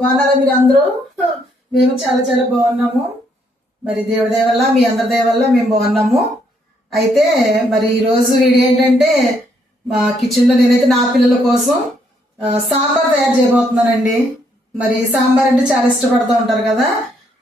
బాగున్నారా మీరు అందరూ? మేము చాలా చాలా బాగున్నాము. మరి దేవుడి దేవల్ల మీ అందరి దేవల్ల మేము బాగున్నాము. అయితే మరి ఈరోజు రోజు వీడియో ఏంటంటే మా కిచెన్లో నేనైతే నా పిల్లల కోసం సాంబార్ తయారు చేయబోతున్నానండి. మరి సాంబార్ అంటే చాలా ఇష్టపడుతూ ఉంటారు కదా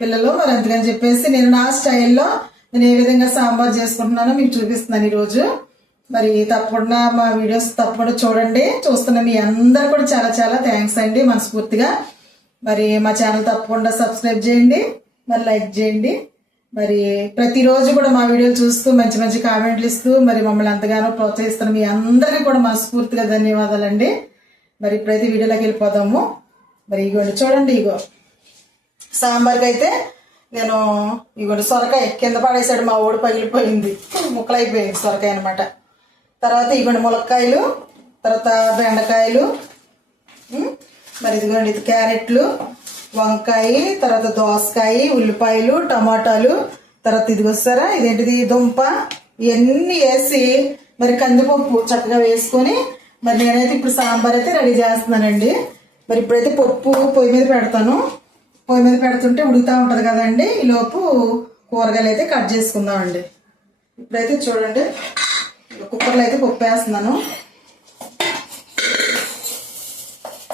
పిల్లలు. మరి అందుకని చెప్పేసి నేను నా స్టైల్లో నేను ఏ విధంగా సాంబార్ చేసుకుంటున్నానో మీకు చూపిస్తున్నాను ఈరోజు మరి తప్పకుండా మా వీడియోస్ తప్పకుండా చూడండి. చూస్తున్న మీ అందరు కూడా చాలా చాలా థ్యాంక్స్ అండి. మనస్ఫూర్తిగా మరి మా ఛానల్ తప్పకుండా సబ్స్క్రైబ్ చేయండి మరి లైక్ చేయండి. మరి ప్రతిరోజు కూడా మా వీడియోలు చూస్తూ మంచి మంచి కామెంట్లు ఇస్తూ మరి మమ్మల్ని ఎంతగానో ప్రోత్సహిస్తున్న మీ అందరికీ కూడా మనస్ఫూర్తిగా ధన్యవాదాలండి. మరి ప్రతి వీడియోలోకి వెళ్ళిపోదాము. మరి ఇగోండి చూడండి ఇగో. సాంబార్కి అయితే నేను ఇగోండి సొరకాయ కింద పడేసాడు మా ఓడి పగిలిపోయింది. ముక్కలైపోయింది సొరకాయ అనమాట తర్వాత ఇగోండి ములక్కాయలు తర్వాత బెండకాయలు మరి ఇదిగోండి ఇది క్యారెట్లు వంకాయ తర్వాత దోసకాయ ఉల్లిపాయలు టమాటాలు. తర్వాత ఇది వస్తారా ఇదేంటిది దుంప. ఇవన్నీ వేసి మరి కందిపప్పు చక్కగా వేసుకొని మరి నేనైతే ఇప్పుడు సాంబార్ అయితే రెడీ చేస్తున్నానండి. మరి ఇప్పుడైతే పప్పు పొయ్యి మీద పెడతాను. పొయ్యి మీద పెడుతుంటే ఉడుకుతూ ఉంటుంది కదండి. ఈ లోపు కూరగాయలు అయితే కట్ చేసుకుందామండి. ఇప్పుడైతే చూడండి కుక్కర్లో అయితే పప్పు వేస్తున్నాను.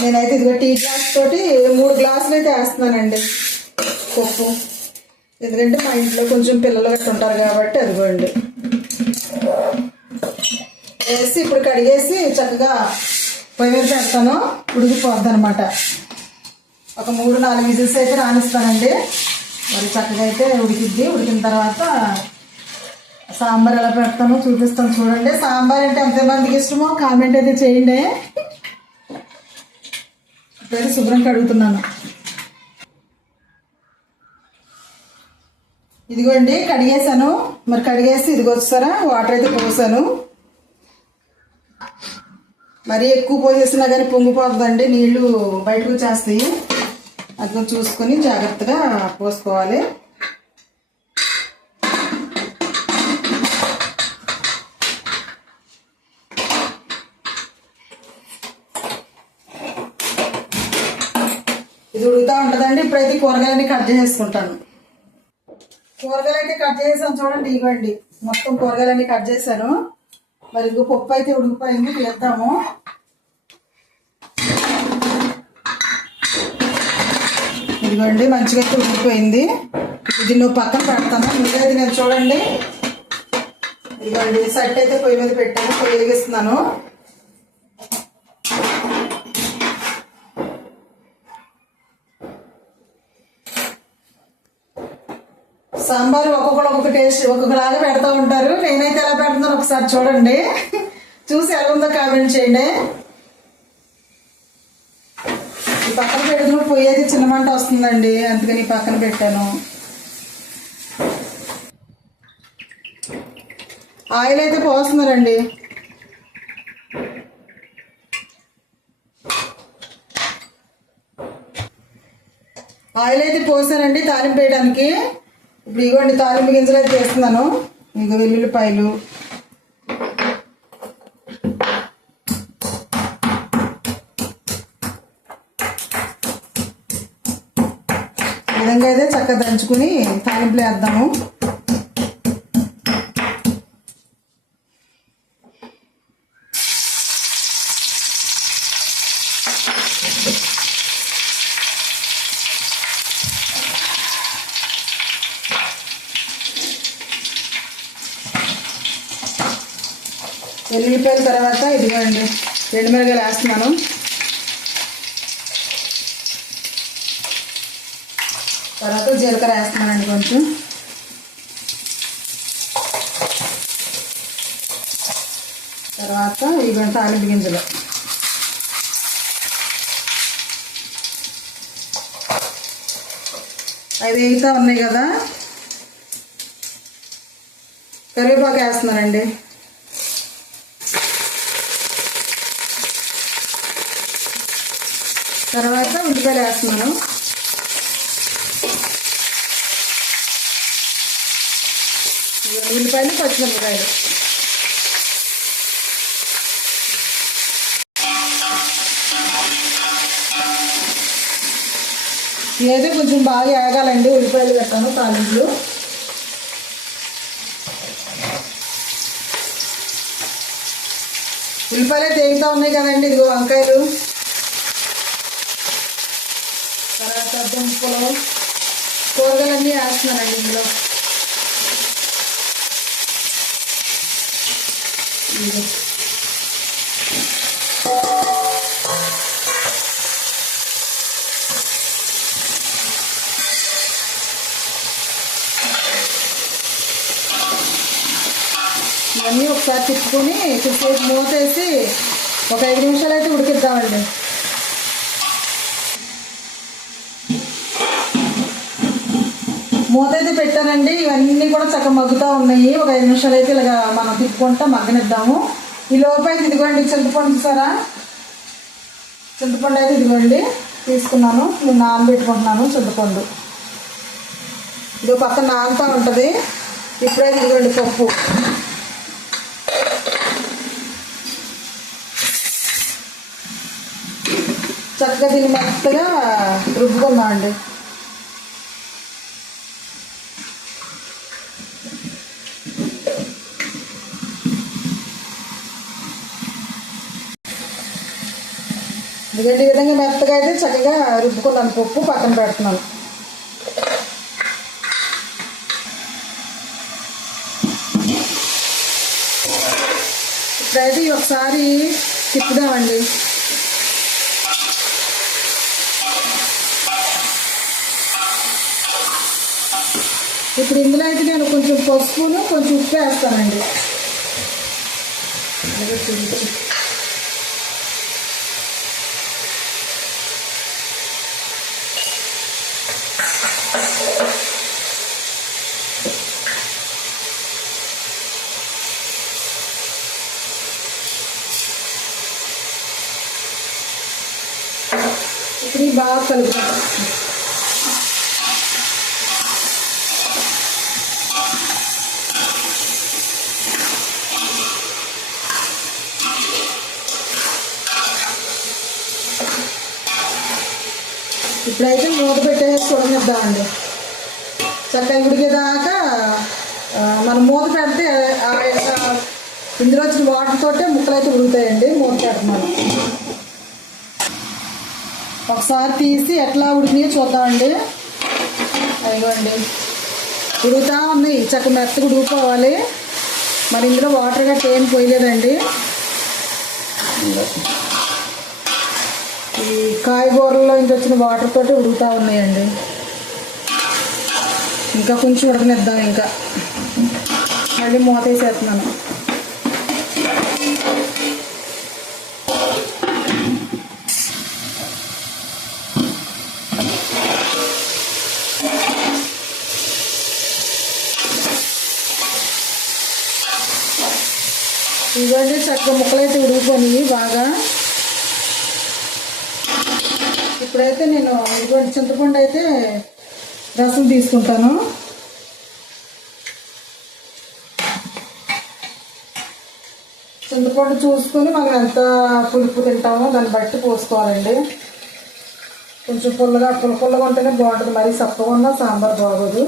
నేనైతే ఇదిగో టీ గ్లాస్ తోటి మూడు గ్లాసులు అయితే వేస్తున్నానండి. పప్పు. ఎందుకంటే మా ఇంట్లో కొంచెం పిల్లలు గట్ట ఉంటారు కాబట్టి అదిగోండి. వేసి ఇప్పుడు కడిగేసి చక్కగా పొయ్యి మీద పెడతాను. ఉడికిపోద్ది అనమాట ఒక మూడు నాలుగు విజిల్స్ అయితే రాణిస్తానండి మరి చక్కగా అయితే ఉడికిద్ది. ఉడికిన తర్వాత సాంబార్ ఎలా పెడతానో చూపిస్తాను చూడండి. సాంబార్ అంటే ఎంతమందికి ఇష్టమో కామెంట్ అయితే చేయండి. ఇప్పుడైతే శుభ్రం కడుగుతున్నాను ఇదిగోండి కడిగేసాను మరి కడిగేసి ఇదిగో వచ్చారా వాటర్ అయితే పోసాను. మరి ఎక్కువ పోసేసినా కానీ పొంగిపోతుందండి. నీళ్ళు బయటకు వచ్చేస్తాయి. అది చూసుకొని జాగ్రత్తగా పోసుకోవాలి. ఉంటుందండి కూరగాయలన్నీ కట్ చేసుకుంటాను. కూరగాయలు అయితే కట్ చేసాను చూడండి ఇవ్వండి మొత్తం కూరగాయలన్నీ కట్ చేశాను. మరి ఇంకో పప్పు అయితే ఉడికిపోయింది తీద్దాము. ఇదిగోండి మంచిగా అయితే ఉడికిపోయింది. ఇది నువ్వు పక్కన పెడతాను. మిగతాది నేను చూడండి. ఇదిగోండి సెట్ అయితే పొయ్యి మీద పెట్టాను పొయ్యి వెలిగిస్తున్నాను. సాంబార్ ఒక్కొక్కరు ఒక్కొక్క టేస్ట్ ఒక్కొక్కలాగా పెడతా ఉంటారు. నేనైతే ఎలా పెడుతున్నాను ఒకసారి చూడండి. చూసి ఎలా ఉందో కామెంట్ చేయండి. ఈ పక్కన పెడుతున్న పోయేది చిన్న మంట వస్తుందండి. అందుకని ఈ పక్కన పెట్టాను. ఆయిల్ అయితే పోస్తున్నారండి. ఆయిల్ అయితే పోసానండి తాలింపు వేయడానికి. ఇప్పుడు ఇగోండి తాలింపు గింజలు అయితే చేస్తున్నాను. ఇగో వెల్లుల్లిపాయలు. ఈ విధంగా అయితే చక్కగా దంచుకుని తాలింపులు వేద్దాము. వెల్లుల్లిపాయల తర్వాత ఇదిగోండి రెండు మిరగాయలు వేస్తున్నాను తర్వాత జీలకర్ర వేస్తున్నానండి కొంచెం. తర్వాత ఇదిగోండి తాలింపు గింజలు. అవి వేగుతూ ఉన్నాయి కదా. కరివేపాకు వేస్తున్నానండి. తర్వాత ఉల్లిపాయలు వేస్తున్నాను ఉల్లిపాయలు పచ్చిమిరపకాయలు. ఇదైతే కొంచెం బాగా ఏగాలండి. ఉల్లిపాయలు పెట్టాను తాలింపులు. ఉల్లిపాయలు తేగుతూ ఉన్నాయి కదండి. ఇదిగో వంకాయలు. తర్వాత దుంపలు కూరగాయలన్నీ వేస్తున్నానండి ఇందులో. ఇవన్నీ ఒకసారి తిప్పుకొని కొంచెంసేపు మూతేసి ఒక ఐదు నిమిషాలు అయితే ఉడికిద్దామండి. మూతైతే పెట్టానండి. ఇవన్నీ కూడా చక్కగా మగ్గుతూ ఉన్నాయి. ఒక ఐదు నిమిషాలు అయితే ఇలాగ మనం తిప్పుకుంటా మగ్గనిద్దాము. ఈ లోపైతే ఇదిగోండి చింతపండు సారా. చింతపండు అయితే ఇదిగోండి తీసుకున్నాను. నేను నానబెట్టుకుంటున్నాను చింతపండు. ఇది పక్కన నానుతూ ఉంటుంది. ఇప్పుడైతే ఇదిగోండి పప్పు. చక్కగా దీన్ని మెత్తగా రుబ్బుకుందామండి. ఎందుకంటే ఈ విధంగా మెత్తగా అయితే చక్కగా రుబ్బుకున్నాను పప్పు పక్కన పెడుతున్నాను. ఇప్పుడైతే ఒకసారి తిప్పుదామండి. ఇప్పుడు ఇందులో అయితే నేను కొంచెం పసుపును కొంచెం ఉప్పు వేస్తానండి. అలాగే ఇప్పుడు ఇవి బాగా కలుపుతాం ఇప్పుడైతే మూత పెట్టేసి చూడనిద్దామండి చక్కగా ఉడికేదాకా మనం మూత పెడితే ఆ యొక్క ఇందులో వచ్చిన వాటర్ తోటే ముక్కలు అయితే ఉడుకుతాయండి. మూత పెడుతున్నాను ఒకసారి తీసి ఎట్లా ఉడికినాయో చూద్దామండి. అయ్యండి ఉడుకుతా ఉన్నాయి చక్క మెత్తగా ఉడికిపోవాలి. మరి ఇందులో వాటర్ గట్రా ఏం పోయలేదండి. ఈ కాయగూరల్లో ఇంక వచ్చిన వాటర్ తోటి ఉడుకుతా ఉన్నాయండి. ఇంకా కొంచెం ఉడకనిద్దాం ఇంకా. మళ్ళీ మూత వేసేస్తున్నాను. ఇదిగోండి చక్కగా ముక్కలైతే ఉడికిపోయినాయి బాగా. ఇప్పుడైతే నేను ఇటువంటి చింతపండు అయితే రసం తీసుకుంటాను. చింతపండు చూసుకొని మనం ఎంత పులుపు తింటామో దాన్ని బట్టి పోసుకోవాలండి. కొంచెం పుల్లగా పుల్ల పుల్లగా ఉంటేనే బాగుంటుంది. మరీ సప్పగా ఉన్నా సాంబార్ బాగోదు.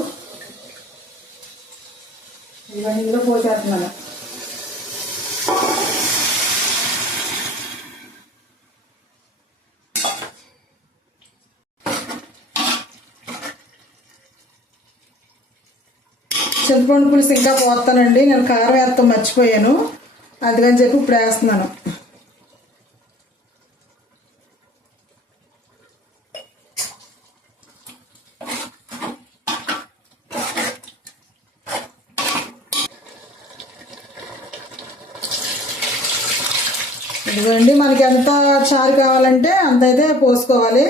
ఇవన్నీ ఇందులో పోసేస్తున్నాను. చింతపండు పులుసు ఇంకా పోస్తానండి నేను కారం వేస్తాం మర్చిపోయాను. అందుకని చెప్పి ఇప్పుడు వేస్తున్నాను. ఇదిగోండి మనకి ఎంత చారు కావాలంటే అంత అయితే పోసుకోవాలి.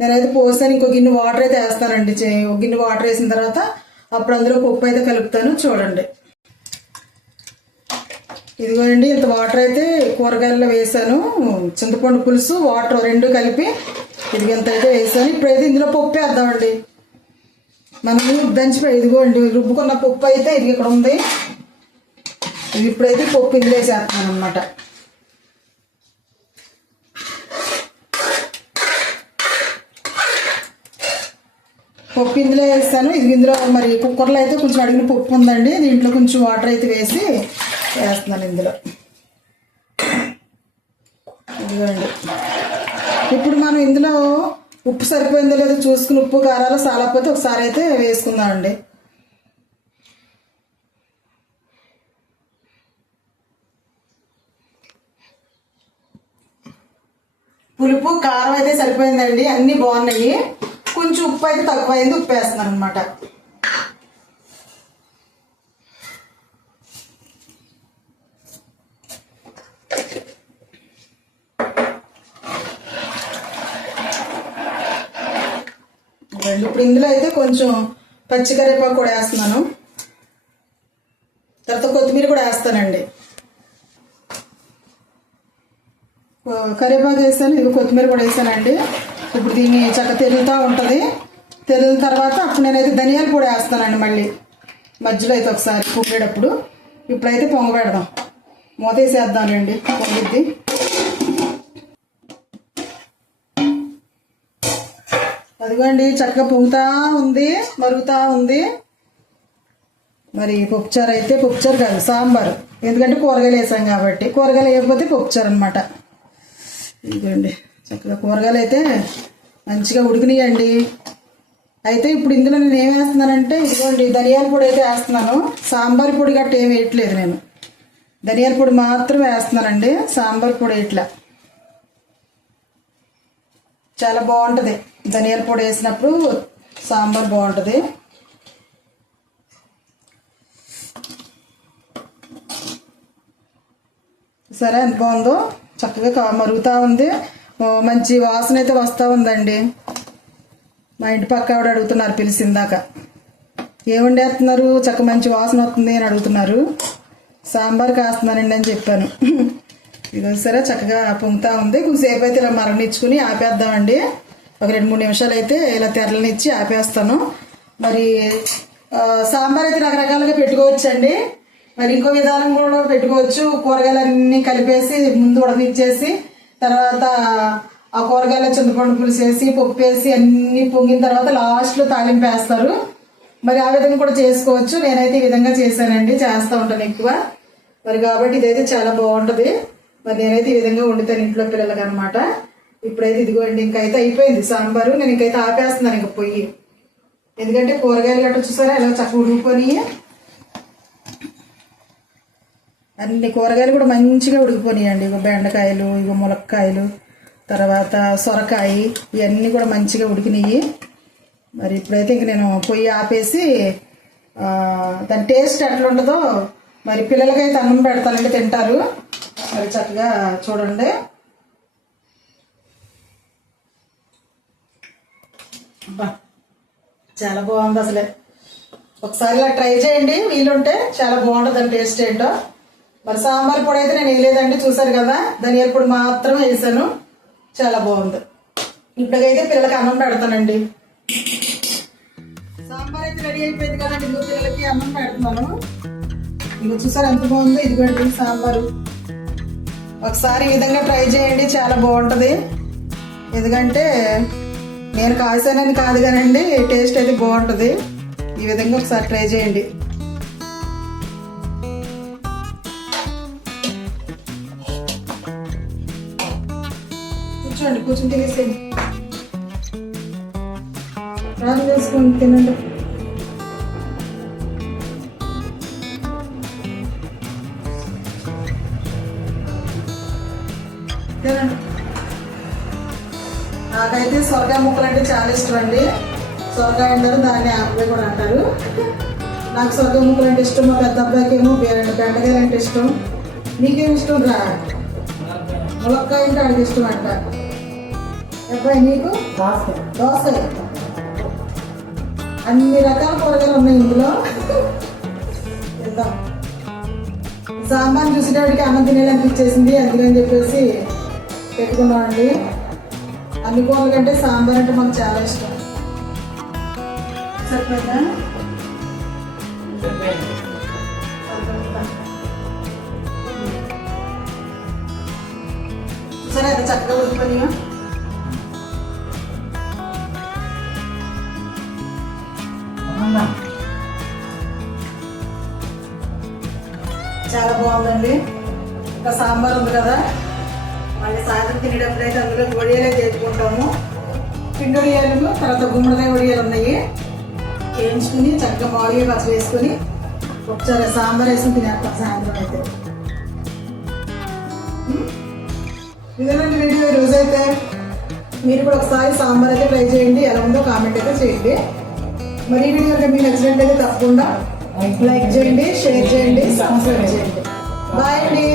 నేనైతే పోసాను ఇంకో గిన్నె వాటర్ అయితే వేస్తానండి. ఒక గిన్నె వాటర్ వేసిన తర్వాత అప్పుడు అందులో పప్పు అయితే కలుపుతాను చూడండి. ఇదిగోండి ఇంత వాటర్ అయితే కూరగాయల్లో వేసాను. చింతపండు పులుసు వాటర్ రెండు కలిపి ఇది ఎంత అయితే వేసాను. ఇప్పుడైతే ఇందులో పప్పు వేద్దామండి. మనము దంచి ఇదిగోండి రుబ్బుకున్న పప్పు అయితే ఇది ఇక్కడ ఉంది. ఇది ఇప్పుడైతే పప్పు ఇందులో వేసేస్తున్నాను అనమాట పప్పు ఇందులో వేస్తాను. ఇది ఇందులో మరి కుక్కర్లో అయితే కొంచెం అడిగిన పప్పు ఉందండి. దీంట్లో కొంచెం వాటర్ అయితే వేసి వేస్తున్నాను ఇందులో. ఇదిగోండి. ఇప్పుడు మనం ఇందులో ఉప్పు సరిపోయిందో లేదో చూసుకుని ఉప్పు కారాలు సాలకపోతే ఒకసారి అయితే వేసుకుందామండి పులుపు కారం అయితే సరిపోయిందండి. అన్నీ బాగున్నాయి. కొంచెం ఉప్పు అయితే తక్కువైంది ఉప్పు వేస్తున్నాను అనమాట ఇప్పుడు ఇందులో అయితే కొంచెం పచ్చి కరివేపాకు కూడా వేస్తున్నాను. తర్వాత కొత్తిమీర కూడా వేస్తానండి. కరివేపాకు వేస్తాను ఇది కొత్తిమీర కూడా వేసానండి. ఇప్పుడు దీన్ని చక్క తెలుగుతూ ఉంటుంది. తెలియని తర్వాత అప్పుడు నేనైతే ధనియాలు కూడా వేస్తానండి మళ్ళీ. మధ్యలో అయితే ఒకసారి కుప్పేటప్పుడు ఇప్పుడైతే పొంగ పెడదాం. మూత వేసేద్దామండి పొంగిద్ది. అదిగోండి చక్కగా పొంగుతా ఉంది మరుగుతా ఉంది. మరి పప్పుచారు అయితే పప్పుచారు కాదు సాంబారు. ఎందుకంటే కూరగాయలు వేసాం కాబట్టి. కూరగాయలు వేయకపోతే పప్పుచారు అనమాట ఇదిగోండి. చక్కగా కూరగాయలు అయితే మంచిగా ఉడికినాయండి. అయితే ఇప్పుడు ఇందులో నేను ఏం వేస్తున్నానంటే ఇదిగోండి ధనియాల పొడి అయితే వేస్తున్నాను. సాంబార్ పొడి గట్ట ఏం వేయట్లేదు నేను. ధనియాల పొడి మాత్రం వేస్తున్నానండి. సాంబార్ పొడి ఇట్లా. చాలా బాగుంటుంది. ధనియాల పొడి వేసినప్పుడు సాంబార్ బాగుంటుంది. సరే ఎంత బాగుందో చక్కగా మరుగుతూ ఉంది. మంచి వాసన అయితే వస్తూ ఉందండి. మా ఇంటి పక్క ఆవిడ అడుగుతున్నారు పిలిచిందాక ఏం వండేస్తున్నారు చక్క మంచి వాసన వస్తుంది అని అడుగుతున్నారు. సాంబార్ కాస్తున్నానండి అని చెప్పాను. ఇది సరే చక్కగా పొంగుతూ ఉంది. కొంచెంసేపు అయితే ఇలా మరణించుకుని ఆపేద్దామండి. ఒక రెండు మూడు నిమిషాలు అయితే ఇలా తెరలనిచ్చి ఆపేస్తాను. మరి సాంబార్ అయితే రకరకాలుగా పెట్టుకోవచ్చండి. మరి ఇంకో విధానం కూడా పెట్టుకోవచ్చు. కూరగాయలన్నీ కలిపేసి ముందు ఉడకనిచ్చేసి తర్వాత ఆ కూరగాయల చింతపండు పులుసు వేసి పప్పు వేసి అన్ని పొంగిన తర్వాత లాస్ట్లో తాలింపు వేస్తారు. మరి ఆ విధంగా కూడా చేసుకోవచ్చు. నేనైతే ఈ విధంగా చేశానండి. చేస్తూ ఉంటాను ఎక్కువ. మరి కాబట్టి ఇదైతే చాలా బాగుంటుంది. మరి నేనైతే ఈ విధంగా వండుతాను ఇంట్లో పిల్లలకి అనమాట ఇప్పుడైతే ఇదిగోండి ఇంకైతే అయిపోయింది సాంబారు. నేను ఇంకైతే ఆపేస్తున్నాను ఇంక పొయ్యి. ఎందుకంటే కూరగాయలు గట్ట చూసారా ఇలా చక్కగా ఉడుకొని అన్ని కూరగాయలు కూడా మంచిగా ఉడికిపోయినాయండి. ఇగో బెండకాయలు ఇగో ములక్కాయలు తర్వాత సొరకాయ ఇవన్నీ కూడా మంచిగా ఉడికినాయి. మరి ఇప్పుడైతే ఇంక నేను పొయ్యి ఆపేసి దాని టేస్ట్ ఎట్లా ఉండదో మరి పిల్లలకైతే అన్నం పెడతానండి తింటారు. మరి చక్కగా చూడండి. అబ్బా, చాలా బాగుంది అసలే. ఒకసారి ఇలా ట్రై చేయండి వీలుంటే. చాలా బాగుంటుంది టేస్ట్ ఏంటో. మరి సాంబార్ పొడి అయితే నేను వేయలేదండి చూసారు కదా? ధనియాల పొడి మాత్రం వేసాను. చాలా బాగుంది. ఇప్పటికైతే పిల్లలకి అన్నం పెడతానండి. సాంబార్ అయితే రెడీ అయిపోయింది కదండి ఇంకో పిల్లలకి అన్నం పెడుతున్నాను. ఇదిగో చూసారు ఎంత బాగుందో ఇదిగోండి సాంబారు. ఒకసారి ఈ విధంగా ట్రై చేయండి చాలా బాగుంటుంది. ఎందుకంటే నేను కాసానని కాదు కానండి టేస్ట్ అయితే బాగుంటుంది. ఈ విధంగా ఒకసారి ట్రై చేయండి. కూర్చుంటే కూర్చుని రాజు వేసుకొని తినండి. తినండి. నాకైతే సొరకాయ ముక్కలు అంటే చాలా ఇష్టం అండి. సొరకాయ అంటారు దాన్ని ఆకులే కూడా అంటారు. నాకు సొరకాయ ముక్కలు అంటే ఇష్టం మా పెద్ద అబ్బాయికి ఏమో బెండకాయలు అంటే ఇష్టం. నీకేమి ఇష్టం రా? ములక్కాయ అంటే ఆడికి ఇష్టం అంట. అబ్బాయి నీకు? దోసకాయ అన్ని రకాల కూరగాయలు ఉన్నాయి ఇందులో. తిందాం సాంబార్ చూసేటప్పటికి అన్నం తినేయాలనిపించేసింది. అందుకని చెప్పేసి పెట్టుకున్నామండి అన్ని కూరల కంటే సాంబార్ అంటే మాకు చాలా ఇష్టం. సరిపోయిందా? సరే అది చక్కగా ఉడికిపోయినా చాలా బాగుందండి. ఇంకా సాంబార్ ఉంది కదా. మళ్ళీ సాయంత్రం తినేటప్పుడు అయితే అందులో వడియాలే చేసుకుంటాము పిండి వడియాలు తర్వాత గుమ్మడికాయ వడియాలు ఉన్నాయి. వేయించుకుని చక్కగా మామిడిగా పచ్చడి వేసుకుని ఒకసారి సాంబార్ వేసుకుని తినేస్తాం సాయంత్రం అయితే. ఇదేనండి వీడియో ఈరోజు అయితే. మీరు కూడా ఒకసారి సాంబార్ అయితే ట్రై చేయండి. ఎలా ఉందో కామెంట్ అయితే చేయండి. మరి వీడియో కనుక మీకు నచ్చినట్లయితే తప్పకుండా లైక్ చేయండి షేర్ చేయండి సబ్స్క్రైబ్ చేయండి బాయ్ అండి